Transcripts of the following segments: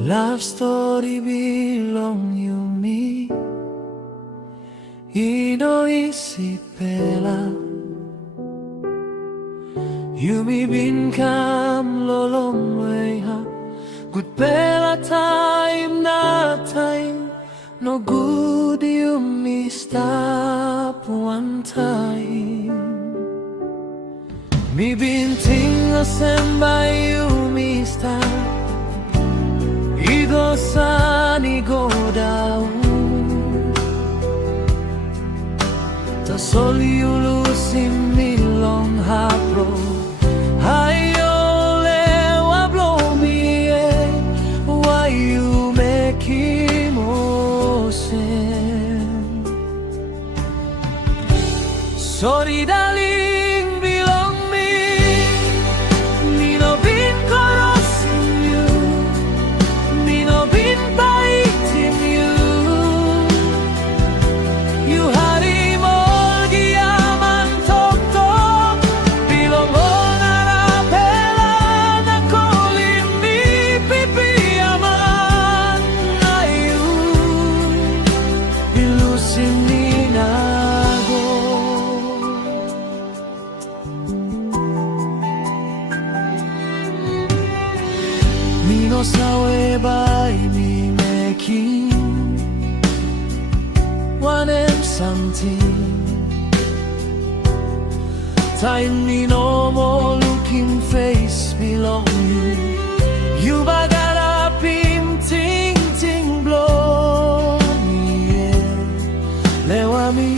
Love story bilong Yumi Inoisipela Yumi bin kam lolong ha Good bella time na time No good Yumi stop one time Mi binting asemba Yumi stop Igo san igo down Ta soli ulusim nilong hapro Hayo lewa blomie Wa you mekimosen Sorry darling belong me Nino bin korosin you Nino bin baitim you You hari molgi aman tok tok Bilong onara pela na kolim ni pipi aman na you Ilusin ni nago Mino sawe bai mi making one and something Time me no more looking face belong you You bagara pim ting ting blow me yeah. Lewa me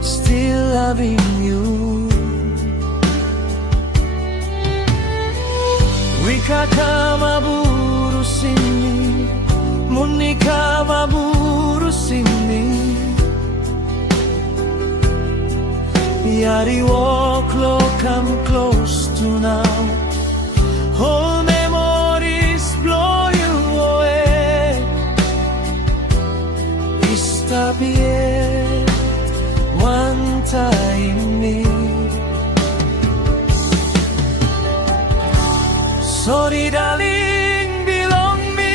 still loving you Wika kama buru sini Muni kama buru sini Yari walk low, come close to now Whole memories blow you away Stop yet one time me Sorry darling belong me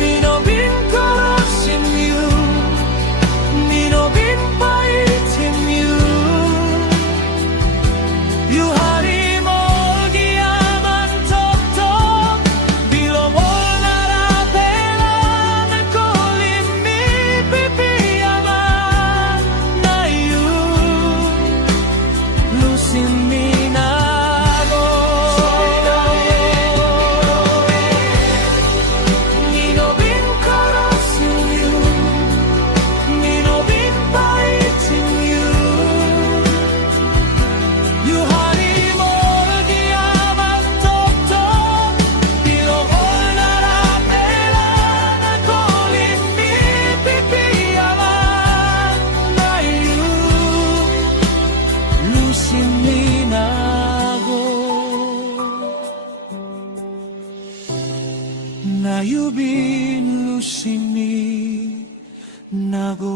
Nino bin korosin you Nino bin baitim you You hari molgi aman tok tok Bilong onara pela na kolim ni pipi aman na you Lusin mi nago Nino bin korosin you Nino bin baitim you You hari molgi aman tok tok Bilong onara pela na kolim ni pipi aman na you Lusin ni nago Na you bin lusin ni nago